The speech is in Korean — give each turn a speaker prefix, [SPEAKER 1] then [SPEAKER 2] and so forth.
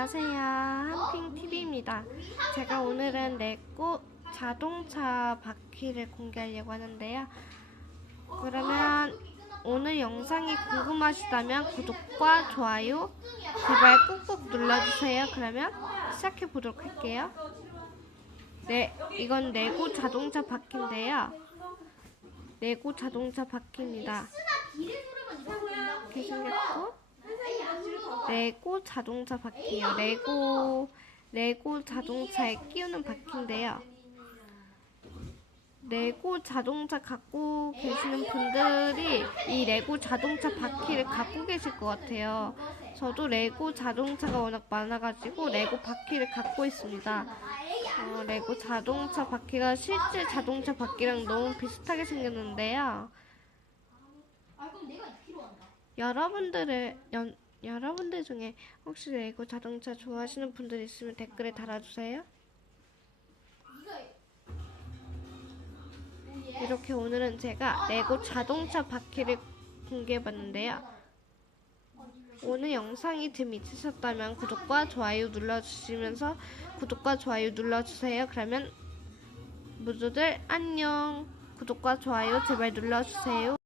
[SPEAKER 1] 안녕하세요. 한핑TV입니다. 제가 오늘은 레고 자동차 바퀴를 공개하려고 하는데요. 그러면 오늘 영상이 궁금하시다면 구독과 좋아요 제발 꾹꾹 눌러주세요. 그러면 시작해 보도록 할게요. 네, 이건 레고 자동차 바퀴인데요. 레고 자동차 바퀴입니다. 레고 자동차 바퀴요. 레고 레고 자동차에 끼우는 바퀴인데요. 레고 자동차 갖고 계시는 분들이 이 레고 자동차 바퀴를 갖고 계실 것 같아요. 저도 레고 자동차가 워낙 많아가지고 레고 바퀴를 갖고 있습니다. 어, 레고 자동차 바퀴가 실제 자동차 바퀴랑 너무 비슷하게 생겼는데요. 여러분들의 연, 여러분들 중에 혹시 레고 자동차 좋아하시는 분들 있으면 댓글에 달아주세요. 이렇게 오늘은 제가 레고 자동차 바퀴를 공개해봤는데요. 오늘 영상이 재미있으셨다면 구독과 좋아요 눌러주시면서 구독과 좋아요 눌러주세요. 그러면 모두들 안녕. 구독과 좋아요 제발 눌러주세요.